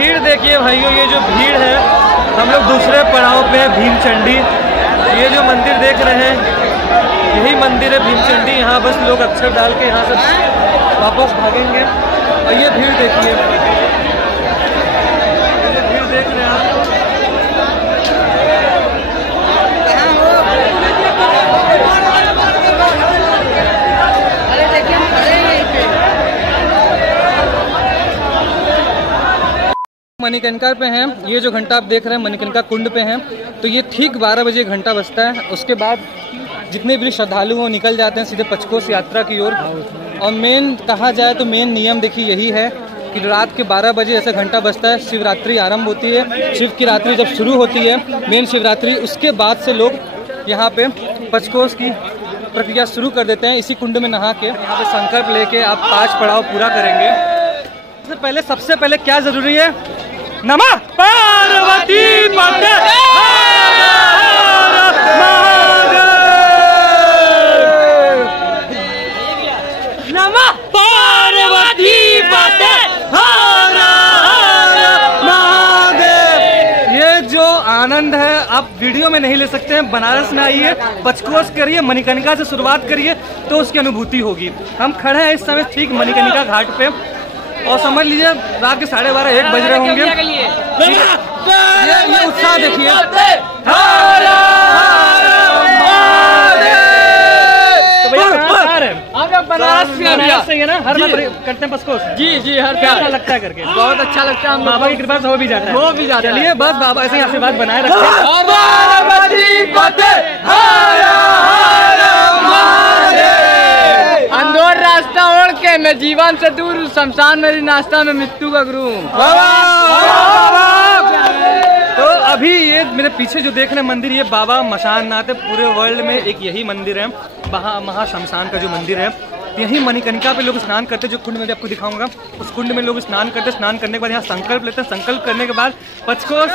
भीड़ देखिए भाइयों, ये जो भीड़ है, हम लोग दूसरे पड़ाव पे भीमचंडी। ये जो मंदिर देख रहे हैं यही मंदिर है भीमचंडी। यहाँ बस लोग अक्षर डाल के यहाँ से वापस भागेंगे। और ये भीड़ देखिए, ये भीड़ देख रहे हैं आप। मणिकर्णिका पे हैं। ये जो घंटा आप देख रहे हैं मणिकर्णिका कुंड पे हैं। तो ये ठीक 12 बजे घंटा बजता है। उसके बाद जितने भी श्रद्धालु वो निकल जाते हैं सीधे पंचकोश यात्रा की ओर। और मेन कहा जाए तो मेन नियम देखिए यही है कि रात के 12 बजे ऐसे घंटा बजता है, शिवरात्रि आरंभ होती है। शिव की रात्रि जब शुरू होती है, मेन शिवरात्रि, उसके बाद से लोग यहाँ पे पंचकोश की प्रक्रिया शुरू कर देते हैं। इसी कुंड में नहा के यहाँ पे संकल्प लेके आप 5 पड़ाव पूरा करेंगे। सबसे पहले क्या जरूरी है? नमः पार्वती पते नमः पार्वती पते महादेव। ये जो आनंद है आप वीडियो में नहीं ले सकते हैं। बनारस में आइए, पंचकोश करिए, मणिकर्णिका से शुरुआत करिए तो उसकी अनुभूति होगी। हम खड़े हैं इस समय ठीक मणिकर्णिका घाट पे और समझ लीजिए रात के 12:30-1 बज रहे होंगे। ये उत्साह देखिए। तो भैया बनारस से है ना, हर बार करते हैं पंचकोश? जी हर कैसा लगता है करके? बहुत अच्छा लगता है। बाबा की कृपा से हो भी जाता है। चलिए बस बाबा ऐसे ही आशीर्वाद बनाए रखें। अंदौर रास्ता ओढ़ के मैं जीवन से दूर, शमशान मेरी नाश्ता में मृत्यु का गुरु। तो अभी ये मेरे पीछे जो देख रहे हैं मंदिर, ये बाबा मशाननाथ है। पूरे वर्ल्ड में एक यही मंदिर है, महाशमशान का जो मंदिर है। यही मणिकर्णिका पे लोग स्नान करते हैं। जो कुंड में भी आपको दिखाऊंगा, उस कुंड में लोग स्नान करते हैं। स्नान करने के बाद यहाँ संकल्प लेते हैं। संकल्प करने के बाद पंचकोश।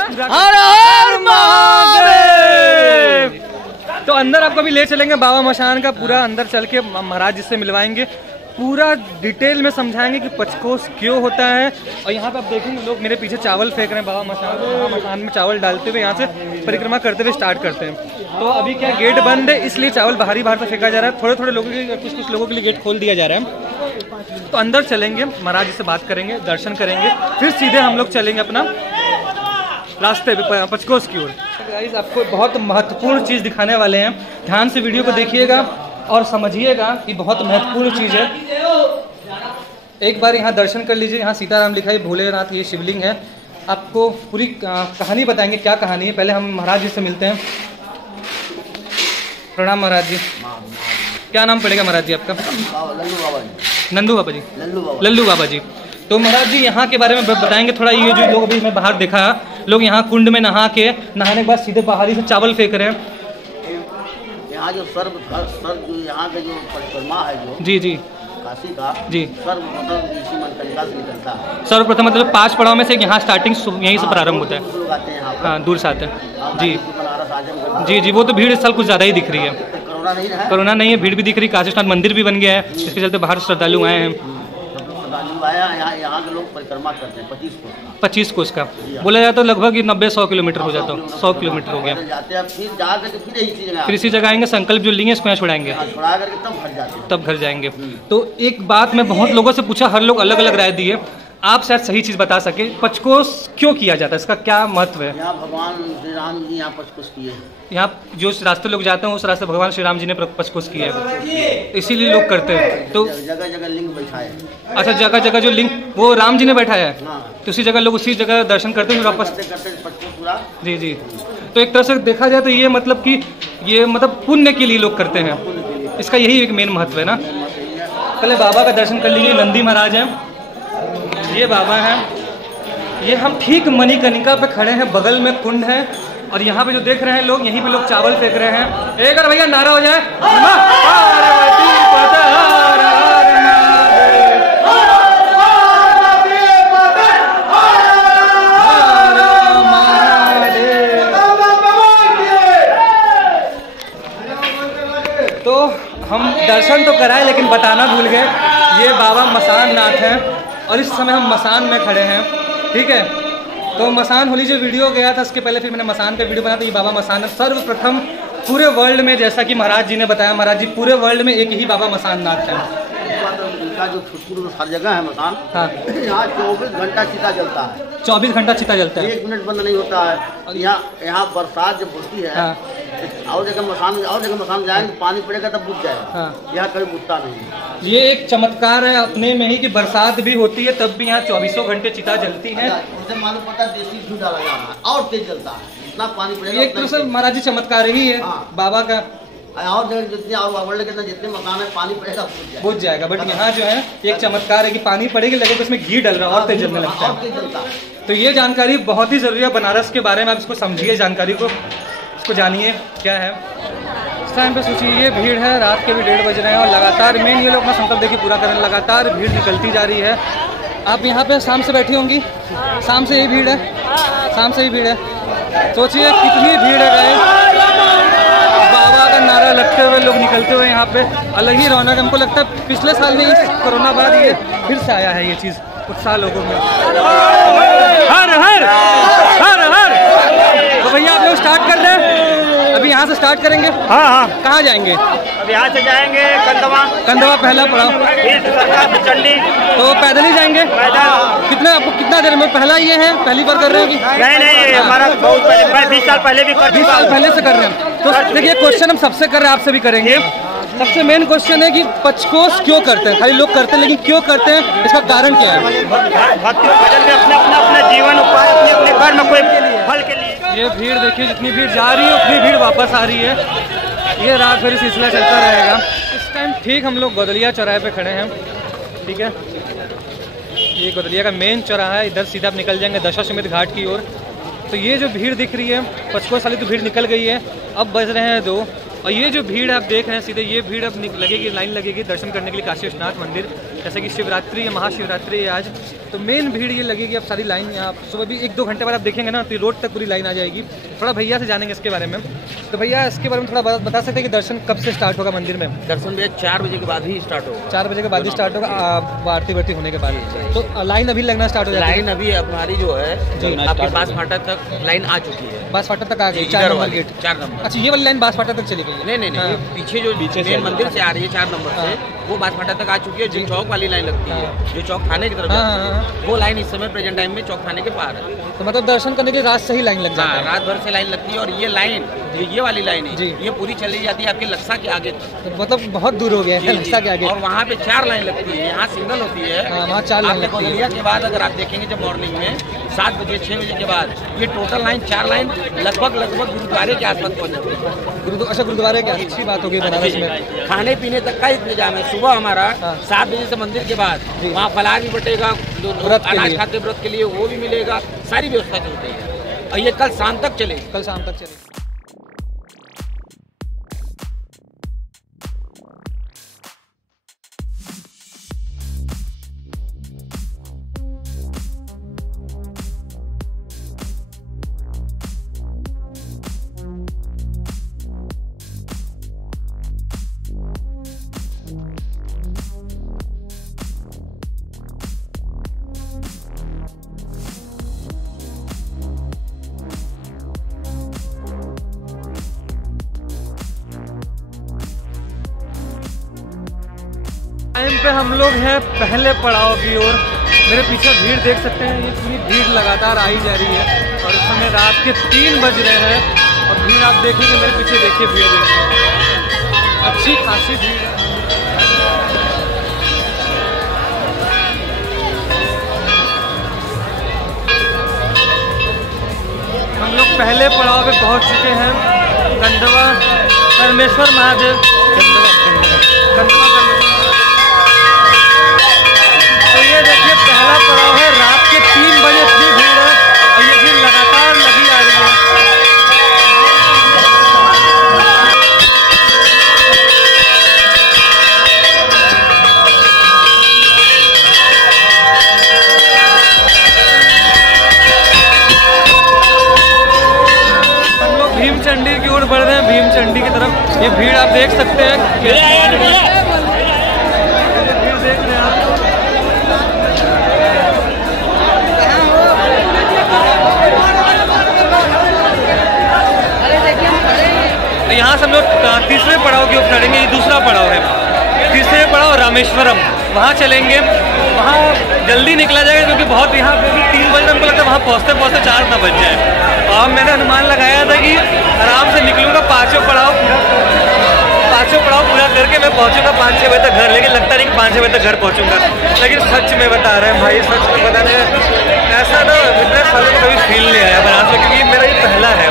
तो अंदर आपको भी ले चलेंगे बाबा मशान का, पूरा अंदर चल के महाराज जी से मिलवाएंगे, पूरा डिटेल में समझाएंगे कि पंचकोश क्यों होता है। और यहाँ पे आप देखेंगे लोग मेरे पीछे चावल फेंक रहे हैं। बाबा मशान में चावल डालते हुए यहाँ से परिक्रमा करते हुए स्टार्ट करते हैं। तो अभी क्या गेट बंद है, इसलिए चावल बाहर से फेंका जा रहा है। थोड़े लोगों के कुछ लोगों के लिए गेट खोल दिया जा रहा है। तो अंदर चलेंगे, महाराज जी से बात करेंगे, दर्शन करेंगे, फिर सीधे हम लोग चलेंगे अपना रास्ते पंचकोश की ओर। गाइस आपको बहुत महत्वपूर्ण चीज़ दिखाने वाले हैं, ध्यान से वीडियो को देखिएगा और समझिएगा कि बहुत महत्वपूर्ण चीज़ है। एक बार यहाँ दर्शन कर लीजिए। यहाँ सीताराम लिखा है, भोलेनाथ ये शिवलिंग है। आपको पूरी कहानी बताएंगे, क्या कहानी है। पहले हम महाराज जी से मिलते हैं। प्रणाम महाराज जी। क्या नाम पड़ेगा महाराज जी आपका? नंदू बाबा जी। लल्लू बाबा जी। तो महाराज जी यहाँ के बारे में बताएंगे थोड़ा। ये जो लोग अभी मैं बाहर देखा, लोग यहाँ कुंड में नहाने के बाद सीधे पहाड़ी से चावल फेंक रहे हैं। यहाँ जो सर्व जो यहाँ का जो परिक्रमा है जो जी काशी का जी सर्वप्रथम इसी मणिकर्णिका से निकलता है। सर्वप्रथम मतलब 5 पड़ाव में से यहाँ स्टार्टिंग यहीं से प्रारंभ होता है। हाँ दूर से आते हैं जी। जी वो तो भीड़ इस साल कुछ ज़्यादा ही दिख रही है। कोरोना नहीं है, भीड़ भी दिख रही है। काशी विश्वनाथ मंदिर भी बन गया है, इसके चलते बाहर श्रद्धालु आए हैं। यहाँ के लोग परिक्रमा करते हैं 25 कोस का बोला जाता है। लगभग 90-100 किलोमीटर हो जाता है। 100 किलोमीटर हो गया। फिर इसी जगह आएंगे, संकल्प जो लेंगे इसको यहाँ छुड़ाएंगे, तब घर जाएंगे। तो एक बात मैं बहुत लोगों से पूछा, हर लोग अलग अलग राय दिए। आप शायद सही चीज बता सके, पंचकोश क्यों किया जाता है, इसका क्या महत्व है? यहाँ भगवान श्री राम जी यहाँ पंचकोश किए। यहाँ जो रास्ते लोग जाते हैं उस रास्ते भगवान श्री राम जी ने पंचकोश किया है, इसीलिए लोग करते हैं। तो जगह जगह लिंग बैठाए। अच्छा, जगह जगह जो लिंग वो राम जी ने बैठाया है। तो उसी जगह लोग उसी जगह दर्शन करते हैं वापस। जी जी। तो एक तरह से देखा जाए तो ये मतलब कि ये मतलब पुण्य के लिए लोग करते हैं, इसका यही एक मेन महत्व है ना। पहले बाबा का दर्शन कर लीजिए। नंदी महाराज हैं, ये बाबा हैं। ये हम ठीक मणिकर्णिका पे खड़े हैं, बगल में कुंड है और यहाँ पे जो देख रहे हैं लोग, यहीं पे लोग चावल फेंक रहे हैं। एक बार भैया नारा हो जाए, तो हम दर्शन तो कराए लेकिन बताना भूल गए, ये बाबा मशाननाथ हैं और इस समय हम मसान में खड़े हैं। ठीक है, तो मसान होली जो वीडियो गया था उसके पहले फिर मैंने मसान का वीडियो बनाया, तो ये बाबा मसान है सर्वप्रथम पूरे वर्ल्ड में, जैसा कि महाराज जी ने बताया, महाराज जी पूरे वर्ल्ड में एक ही बाबा मसान नाथ है। इनका जो छुटपुर हर जगह है मसान, हाँ, यहाँ 24 घंटा चिता जलता है, 24 घंटा चिता जलता है, 1 मिनट बंद नहीं होता है। यहाँ बरसात जब होती है, हाँ, और जगह मसान जाएंगे पानी पड़ेगा तब बुझ जाएगा, हाँ। यहाँ कभी बुझता नहीं। ये एक चमत्कार है अपने में ही कि बरसात भी होती है तब भी यहाँ 24 घंटे चिता जलती है। उसे मालूम पड़ता है देसी घी डाला जा रहा है और तेज जलता है, इतना पानी पड़ेगा। एक तो सर महाराज जी चमत्कार ही है बाबा का, और जगह जितने और वर्ल्ड के अंदर जितने मकान है पानी पड़ेगा बुझ जाएगा, बट यहाँ जो है एक चमत्कार है कि पानी पड़ेगी लगे तो उसमें घी डल रहा है और तेज जलने लगता है। तो ये जानकारी बहुत ही जरूरी है बनारस के बारे में, आप इसको समझिए, जानकारी को इसको जानिए क्या है। इस टाइम पे सोचिए ये भीड़ है, रात के भी 1:30 बज रहे हैं और लगातार मेन ये लोग अपना संकल्प देखिए पूरा करें, लगातार भीड़ निकलती जा रही है। आप यहाँ पे शाम से बैठी होंगी, शाम से यही भीड़ है, शाम से ही भीड़ है, सोचिए कितनी भीड़ है गाइस। बाबा का नारा लगते हुए लोग निकलते हुए यहाँ पे अलग ही रौनक, हमको लगता है पिछले साल में इस कोरोना बाद ये फिर से आया है ये चीज़, उत्साह लोगों में। हर हर हर हर। तो भैया आप लोग स्टार्ट कर रहे हैं, अभी यहाँ से स्टार्ट करेंगे? हाँ हाँ। कहाँ जाएंगे? अब यहाँ से जाएंगे कंदवा पहला पड़ाव, चंडी। तो पैदल ही जाएंगे? कितने आपको कितना देर में? पहला ये है, पहली बार कर रहे हो कि नहीं हमारा बहुत पहले 20 साल पहले भी 20 साल पहले से कर रहे हैं। तो देखिए क्वेश्चन हम सबसे कर रहे हैं, आपसे भी करेंगे। सबसे मेन क्वेश्चन है कि पचकोस क्यों करते हैं? खाली लोग करते हैं लेकिन क्यों करते हैं, इसका कारण क्या है? भक्ति भजन में अपना जीवन उपाय, अपने कर्म कोई फल के लिए। ये भीड़ देखिए, जितनी भीड़ जा रही है उतनी भीड़ वापस आ रही है। ये रात भर सिलसिला चलता रहेगा। इस टाइम ठीक हम लोग गोदलिया चौराहे पे खड़े हैं, ठीक है, ये गोदलिया का मेन चौराहा है, इधर सीधा आप निकल जाएंगे दशाश्वमेध घाट की ओर। तो ये जो भीड़ दिख रही है, 55 साली तो भीड़ निकल गई है, अब बज रहे हैं 2, और ये जो भीड़ आप देख रहे हैं सीधे, ये भीड़ अब लगेगी, लाइन लगेगी दर्शन करने के लिए काशी विश्वनाथ मंदिर। जैसे कि शिवरात्रि है, महाशिवरात्रि है आज, तो मेन भीड़ ये लगेगी। अब सारी लाइन यहाँ सुबह भी 1-2 घंटे बाद आप देखेंगे ना, तो रोड तक पूरी लाइन आ जाएगी। थोड़ा भैया से जानेंगे इसके बारे में। तो भैया इसके बारे में थोड़ा बता सकते हैं कि दर्शन कब से स्टार्ट होगा मंदिर में? दर्शन भैया 4 बजे के बाद ही स्टार्ट होगा। 4 बजे के बाद ही स्टार्ट होगा, आरती वारती होने के बाद। तो लाइन अभी लगना स्टार्ट हो जाएगी? लाइन अभी हमारी जो है आपके पास फाटा तक लाइन आ चुकी है, बास फाटा तक आ गई, 4 नंबर गेट। 4 नंबर। अच्छा, ये वाली लाइन बास फाटा तक चली गई है? नहीं, पीछे जो मेन मंदिर से आ रही है 4 नंबर से, वो बासमाटा तक आ चुकी है। जो चौक वाली लाइन लगती है, जो चौक थाने की तरफ जाती है, वो लाइन इस समय प्रेजेंट टाइम में चौक थाने के पार है। तो मतलब दर्शन करने के लिए रात से ही लाइन लग जाती है? रात भर से लाइन लगती है। और ये लाइन, ये वाली लाइन है, ये पूरी चली जाती है आपके लक्सा के आगे तक। तो मतलब बहुत दूर हो गया है लक्सा के आगे। और वहाँ पे 4 लाइन लगती है, यहाँ सिंगल होती है, वहाँ 4 लाइन लगती है। के बाद अगर आप देखेंगे जब मॉर्निंग में 7 बजे 6 बजे के बाद, ये टोटल लाइन 4 लाइन लगभग गुरुद्वारे के आसपास पहुँच जाती है। अच्छा, गुरुद्वारे की अच्छी बात होगी बनारस में। खाने पीने तक का इंतजाम है। सुबह हमारा 7 बजे से मंदिर के बाद वहाँ फलाहार भी बटेगा, अनाज खाते व्रत के लिए वो भी मिलेगा, सारी व्यवस्था चलती है। और ये कल शाम तक चलेगी। कल शाम तक चलेगी। टाइम पे हम लोग हैं पहले पड़ाव की ओर। मेरे पीछे भीड़ देख सकते हैं, ये पूरी भीड़ लगातार आई जा रही है और इस समय रात के 3 बज रहे हैं और भीड़ आप देखेंगे, मेरे पीछे देखिए भीड़ देखिए, अच्छी खासी भीड़ है। हम लोग पहले पड़ाव पे पहुंच चुके हैं, कंदवा परमेश्वर महादेव, कंदवा। तो ये देखिए पहला पड़ाव है, रात के 3 बजे इतनी भीड़ है और ये भीड़ लगातार लगी आ रही है। हम लोग भीमचंडी की ओर बढ़ रहे हैं, भीमचंडी की तरफ। ये भीड़ आप देख सकते हैं, भीड़ देख रहे हैं आप। यहाँ से हम लोग तीसरे पड़ाव की ओर चढ़ेंगे। ये दूसरा पड़ाव है। तीसरे पड़ाव रामेश्वरम, वहाँ चलेंगे। वहाँ जल्दी निकला जाएगा क्योंकि बहुत यहाँ पे भी 3 बजे हमको लगता है वहाँ पहुँचते 4 ना बज जाए। और मैंने अनुमान लगाया था कि आराम से निकलूँगा, पाँचों पड़ाव पूरा करके मैं पहुँचूँगा 5-6 बजे तक घर। लेकिन लगता नहीं कि 5-6 बजे तक घर पहुँचूँगा। लेकिन सच में बता रहे हैं भाई, सच में बता रहे हैं, ऐसा ना इतने सालों में कभी फील नहीं आया बनारस में, क्योंकि मेरा ये पहला है।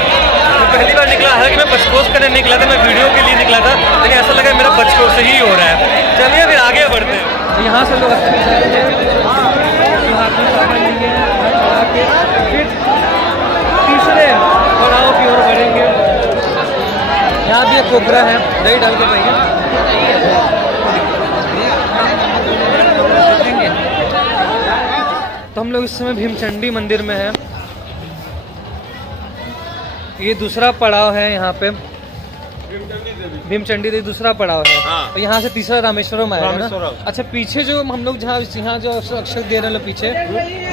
तो पहली बार निकला, हालांकि मैं पचकोस करने निकला था, मैं वीडियो के लिए निकला था, लेकिन ऐसा लगा मेरा पचकोस ही हो रहा है। चलिए फिर आगे बढ़ते हैं। यहाँ से लोग फिर तीसरे पड़ाव की ओर बढ़ेंगे। यहाँ भी एक कोबरा है, दही डाल के पाएंगे। तो हम लोग इस समय भीमचंडी मंदिर में हैं। ये दूसरा पड़ाव है यहाँ पे, भीमचंडी देवी दूसरा पड़ाव है। और यहाँ से तीसरा रामेश्वरम आएगा ना। अच्छा, पीछे जो हम लोग यहाँ जो अक्षर दे रहे हैं पीछे,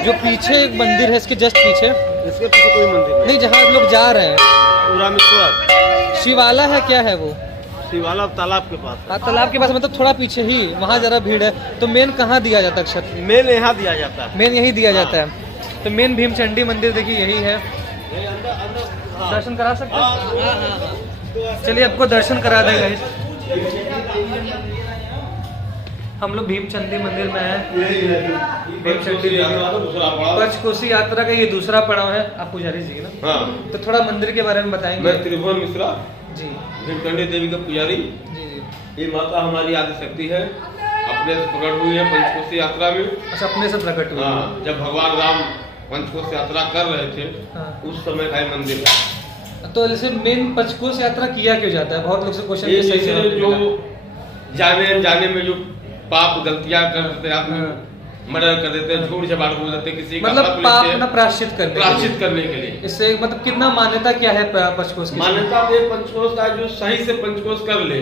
जो पीछे एक मंदिर है इसके जस्ट पीछे, इसके पीछे कोई मंदिर नहीं, जहाँ लोग जा रहे हैं रामेश्वर शिवाला है। क्या है वो? शिवाला तालाब के पास। हाँ, तालाब के पास, मतलब थोड़ा पीछे ही, वहाँ जरा भीड़ है। तो मेन कहाँ दिया जाता है अक्षर? मेन यहाँ दिया जाता है। मेन यही दिया जाता है। तो मेन भीमचंडी मंदिर देखिए यही है। दर्शन करा सकते हैं? चलिए आपको दर्शन करा देगा। हम लोग भीमचंडी मंदिर में हैं। भीमचंडी पंचकोसी यात्रा का ये दूसरा पड़ाव है। आप पुजारी जी ना? हाँ। तो थोड़ा मंदिर के बारे में बताएंगे। मैं त्रिभुवन मिश्रा जी, भीमचंडी देवी का पुजारी। जी। ये माता हमारी आदि शक्ति है, अपने से प्रकट हुई है पंचकोसी यात्रा में। अच्छा, अपने से प्रकट हुई। हाँ, जब भगवान राम पंचकोश यात्रा कर रहे थे, हाँ। उस समय का मंदिर है। तो जैसे मेन पंचकोश यात्रा किया क्यों जाता है? बहुत लोग से क्वेश्चन ये जैसे जो जाने में जो पाप गलतियां कर देते हैं, आदमी मर्डर कर देते हैं, झूठ झपाट बोल देते हैं, किसी का मतलब पाप ना प्रायश्चित करने के लिए। इससे मतलब कितना मान्यता क्या है पंचकोश की? मान्यता ये पंचकोश का जो सही से पंचकोश कर ले।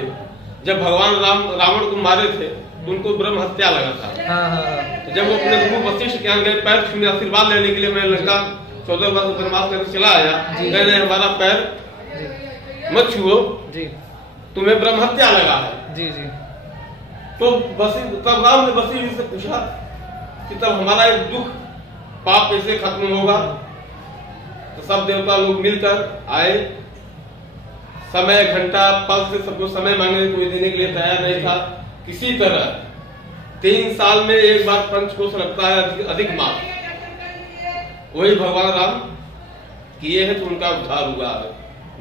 जब भगवान रावण को मारे थे तो उनको ब्रह्म हत्या लगा था। हाँ। तो जब वो अपने गुरु वशिष्ठ के यहाँ गए पैर छूने आशीर्वाद लेने के लिए, मैं लड़का 14 वर्ष वनवास करके चला आया, कह रहे हमारा पैर मत छुओ जी, तुम्हें ब्रह्म हत्या लगा है। जी जी। तो तब राम ने वशिष्ठ से पूछा कि तब हमारा एक दुख पाप कैसे खत्म होगा? तो सब देवता लोग मिलकर आए। समय घंटा पल से सबको समय मांगने कोई देने के लिए तैयार नहीं था। किसी तरह 3 साल में एक बार पंचकोश लगता है, अधिक मास। वही भगवान राम किए हैं तो उनका उद्धार हुआ है,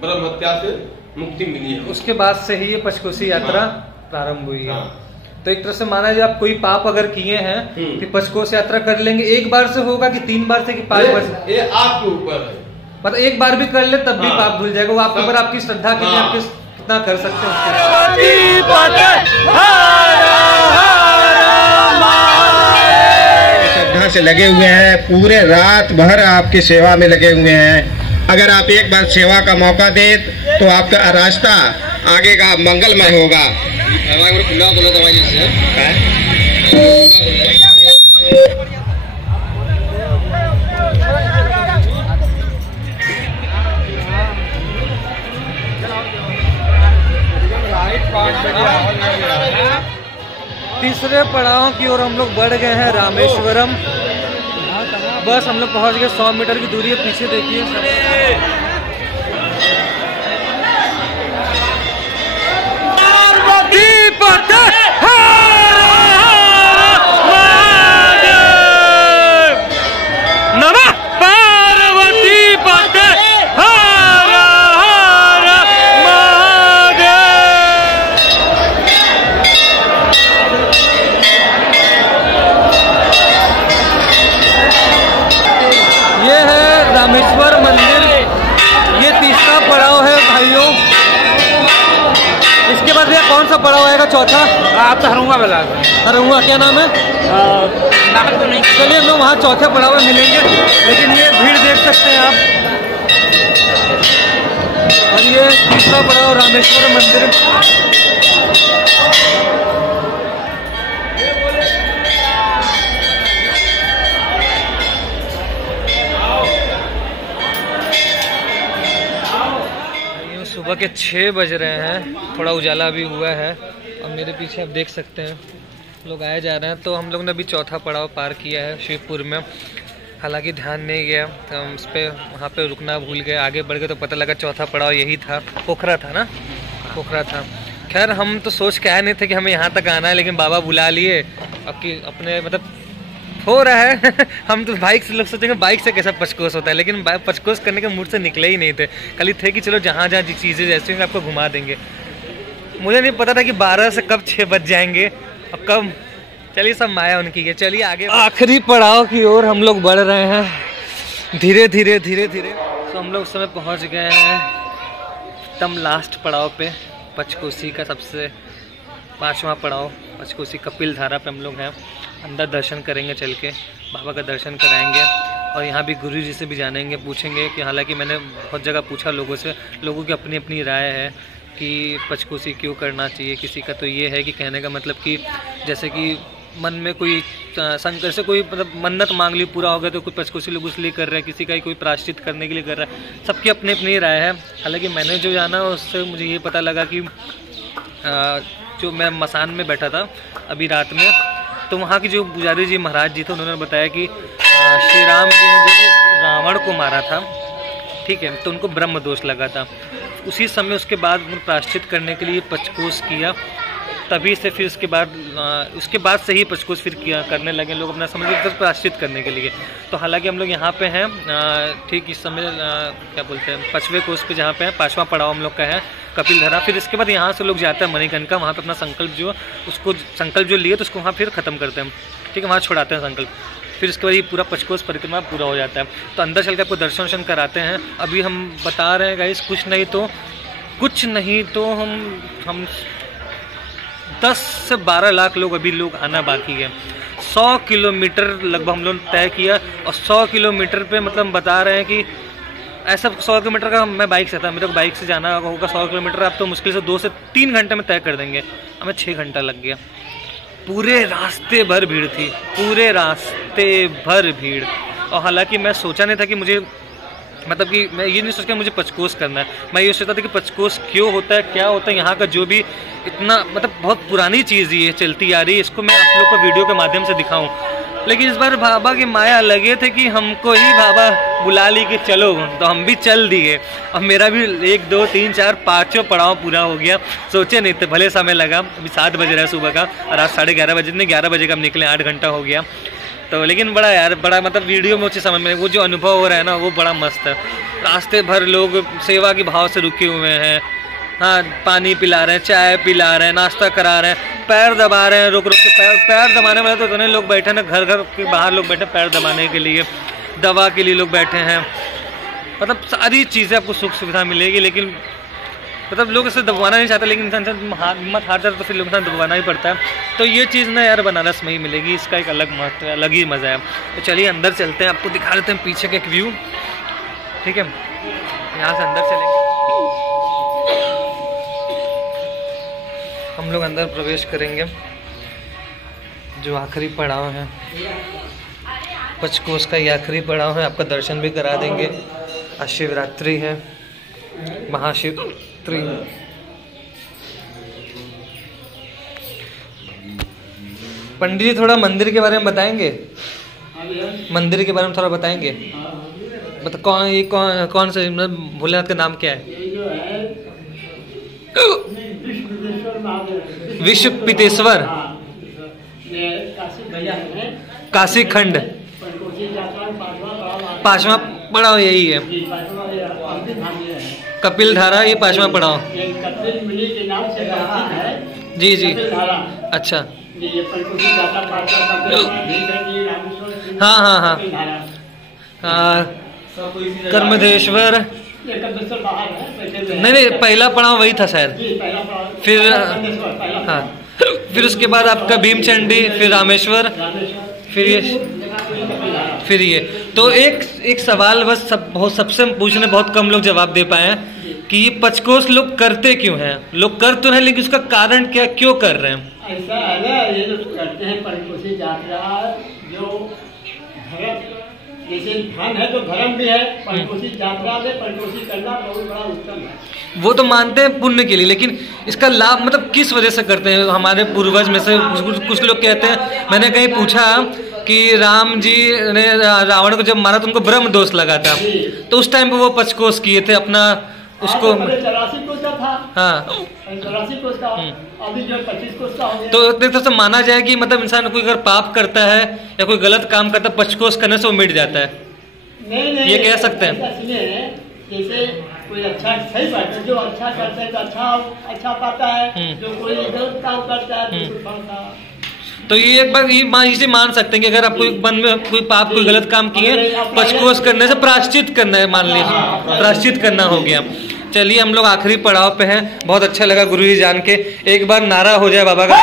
ब्रह्म हत्या से मुक्ति मिली है। उसके बाद से ही ये पंचकोशी यात्रा प्रारंभ हुई है। तो एक तरह से माना जाए, आप कोई पाप अगर किए हैं तो पंचकोश यात्रा कर लेंगे। एक बार से होगा कि 3 बार से कि 5 बार से? ये आपके ऊपर है। मतलब एक बार भी कर ले तब भी पाप धुल जाएगा। वो आपके ऊपर, आपकी श्रद्धा कितनी, आप कितना कर सकते हैं। श्रद्धा से लगे हुए हैं, पूरे रात भर आपकी सेवा में लगे हुए हैं। अगर आप एक बार सेवा का मौका दे तो आपका रास्ता आगे का मंगलमय होगा। तीसरे पड़ाव की ओर हम लोग बढ़ गए हैं, रामेश्वरम। बस हम लोग पहुंच गए, 100 मीटर की दूरी है। पीछे देखिए, रामेश्वर मंदिर, ये तीसरा पड़ाव है भाइयों। इसके बाद भैया कौन सा पड़ाव आएगा? चौथा? आप तो हरुआ वाला। हरुआ क्या नाम है? चलिए हम लोग वहाँ चौथे पड़ाव में मिलेंगे। लेकिन ये भीड़ देख सकते हैं आप। और ये तीसरा पड़ाव रामेश्वर मंदिर। सुबह के 6 बज रहे हैं, थोड़ा उजाला भी हुआ है और मेरे पीछे आप देख सकते हैं लोग आए जा रहे हैं। तो हम लोग ने अभी चौथा पड़ाव पार किया है शिवपुर में, हालांकि ध्यान नहीं गया तो हम उस पर वहाँ पे रुकना भूल गए। आगे बढ़ गए तो पता लगा चौथा पड़ाव यही था, पोखरा था ना, पोखरा था। खैर हम तो सोच के आए नहीं थे कि हमें यहाँ तक आना है, लेकिन बाबा बुला लिए। अब कि अपने मतलब हो रहा है हम तो बाइक से लोग सोचेंगे बाइक से कैसा पचकोस होता है, लेकिन पचकोस करने के मूड से निकले ही नहीं थे। कल ही थे कि चलो जहाँ जहाँ चीज़ें जैसी होंगी आपको घुमा देंगे। मुझे नहीं पता था कि 12 से कब 6 बज जाएंगे और कब। चलिए सब माया उनकी है। चलिए आगे आखिरी पड़ाव की ओर हम लोग बढ़ रहे हैं धीरे धीरे धीरे धीरे। तो हम लोग उस समय पहुँच गए हैं एकदम लास्ट पड़ाव पे, पचकोसी का सबसे 5वां पड़ाव पचकोसी कपिल धारा पे हम लोग हैं। अंदर दर्शन करेंगे, चल के बाबा का दर्शन कराएंगे और यहाँ भी गुरु जी से भी जानेंगे, पूछेंगे कि हालांकि मैंने बहुत जगह पूछा लोगों से, लोगों की अपनी अपनी राय है कि पचकोसी क्यों करना चाहिए। किसी का तो ये है कि कहने का मतलब कि जैसे कि मन में कोई संकट से कोई मतलब मन्नत मांग ली पूरा हो गया तो कोई पचकोसी लोग इसलिए कर रहे हैं, किसी का कोई प्रायश्चित करने के लिए कर रहा है। सबकी अपनी अपनी राय है। हालांकि मैंने जो जाना उससे मुझे ये पता लगा कि जो मैं मसान में बैठा था अभी रात में, तो वहाँ के जो पुजारी जी महाराज जी थे उन्होंने बताया कि श्री राम जी ने जब रावण को मारा था, ठीक है, तो उनको ब्रह्म दोष लगा था। उसी समय उसके बाद प्रायश्चित करने के लिए पचकोस किया, तभी से फिर उसके बाद से ही पचकोस फिर किया करने लगे लोग अपना समझ के प्रायश्चित करने के लिए। तो हालांकि हम लोग यहाँ पे हैं ठीक इस समय क्या बोलते हैं 5वें कोस पे, जहाँ पे है 5वां पड़ाव हम लोग का है कपिल धारा। फिर इसके बाद यहाँ से लोग जाते हैं मणिकर्णिका, वहाँ पे अपना संकल्प जो उसको संकल्प जो लिए तो उसको वहाँ फिर ख़त्म करते हैं, ठीक है, वहाँ छोड़ाते हैं संकल्प। फिर इसके बाद ये पूरा पचकोस परिक्रमा पूरा हो जाता है। तो अंदर चल के आपको दर्शन वर्शन कराते हैं। अभी हम बता रहे हैं गाइस, कुछ नहीं तो हम 10 से 12 लाख लोग अभी लोग आना बाकी है। 100 किलोमीटर लगभग हम लोग तय किया और 100 किलोमीटर पे मतलब बता रहे हैं कि ऐसा 100 किलोमीटर का मैं बाइक से था, मेरे को बाइक से जाना होगा 100 किलोमीटर। आप तो मुश्किल से 2 से 3 घंटे में तय कर देंगे, हमें 6 घंटा लग गया। पूरे रास्ते भर भीड़ थी, पूरे रास्ते भर भीड़। और हालांकि मैं सोचा नहीं था कि मुझे मतलब कि मैं ये नहीं सोच के मुझे पचकोस करना है, मैं ये सोचता था कि पचकोस क्यों होता है, क्या होता है, यहाँ का जो भी इतना मतलब बहुत पुरानी चीज़ ये चलती आ रही है, इसको मैं आप लोग को वीडियो के माध्यम से दिखाऊं। लेकिन इस बार बाबा की माया लगे थे कि हमको ही बाबा बुला ली कि चलो, तो हम भी चल दिए। और मेरा भी 1 2 3 4 5 पड़ाव पूरा हो गया। सोचे नहीं थे, भले समय लगा। अभी 7 बज रहा है सुबह का और आज 11:30 बजे नहीं 11 बजे का हम निकले, 8 घंटा हो गया। तो लेकिन बड़ा मतलब वीडियो में उसी समय में वो जो अनुभव हो रहा है ना वो बड़ा मस्त है। रास्ते भर लोग सेवा के भाव से रुके हुए हैं, हाँ, पानी पिला रहे हैं, चाय पिला रहे हैं, नाश्ता करा रहे हैं, पैर दबा रहे हैं, रुक रुक के पैर दबाने वाले तो इतने लोग बैठे ना, घर घर के बाहर लोग बैठे पैर दबाने के लिए, दवा के लिए लोग बैठे हैं। मतलब सारी चीज़ें आपको सुख सुविधा मिलेगी। लेकिन मतलब लोग इसे दबवाना नहीं चाहते, लेकिन इंसान हिम्मत हार जाता तो फिर लोग इंसान दबवाना ही पड़ता है। तो ये चीज़ ना यार बनारस में ही मिलेगी, इसका एक अलग महत्व है, अलग ही मज़ा है। तो चलिए अंदर चलते हैं, आपको दिखा देते हैं पीछे का एक व्यू, ठीक है। यहाँ से अंदर चलेंगे, हम लोग अंदर प्रवेश करेंगे। जो आखिरी पड़ाव है पचकोस का, ये आखिरी पड़ाव है। आपका दर्शन भी करा देंगे। आज शिवरात्रि है, महाशिवरात्रि। पंडित जी थोड़ा मंदिर के बारे में बताएंगे, मंदिर के बारे में थोड़ा बताएंगे। मतलब कौन सा भोलेनाथ का नाम क्या है? विश्व पितेश्वर काशी खंड 5वां पड़ाव यही है। कपिल धारा ये 5वां पड़ाव जी जी। अच्छा हाँ हाँ हाँ हाँ, कर्मधेश्वर नहीं, पहला पड़ाव वही था शायद। फिर हाँ, फिर उसके बाद आपका भीमचंडी, फिर रामेश्वर, फिर ये। तो एक सवाल बस सबसे पूछने बहुत कम लोग जवाब दे पाए हैं कि ये पचकोस लोग करते क्यों हैं। लोग कर तो हैं, लेकिन उसका कारण क्या, क्यों कर रहे हैं? ऐसा है ना, ये जो करते हैं पचकोसी यात्रा, जो भरत जैसे धन है तो धर्म भी है, पंचकोशी यात्रा में पंचकोशी करना बहुत बड़ा उत्तम है। वो तो मानते हैं पुण्य के लिए, लेकिन इसका लाभ मतलब किस वजह से करते हैं? हमारे पूर्वज में से कुछ लोग कहते हैं, मैंने कहीं पूछा कि राम जी ने रावण को जब मारा तो उनको ब्रह्म दोष लगा था, तो उस टाइम पे वो पचकोस किए थे अपना उसको। 84 कोस का था। हाँ 84 कोस का, अभी जो 25 कोस का हो गया। तो एक तरह से माना जाए कि मतलब इंसान कोई अगर पाप करता है या कोई गलत काम करता है, पचकोस करने से वो मिट जाता है। नहीं ये कह सकते हैं। जैसे कोई अच्छा सही बात है, जो अच्छा करता है तो अच्छा पाता है, जो कोई गलत काम करता है तो फलता। तो ये एक बार इसे मान सकते हैं कि अगर आप कोई मन में कोई पाप कोई गलत काम किए, पचकोस करने से प्रायश्चित करना है, मान लीजिए प्रायश्चित करना हो गया। चलिए हम लोग आखिरी पड़ाव पे हैं। बहुत अच्छा लगा गुरुजी जान के। एक बार नारा हो जाए बाबा का।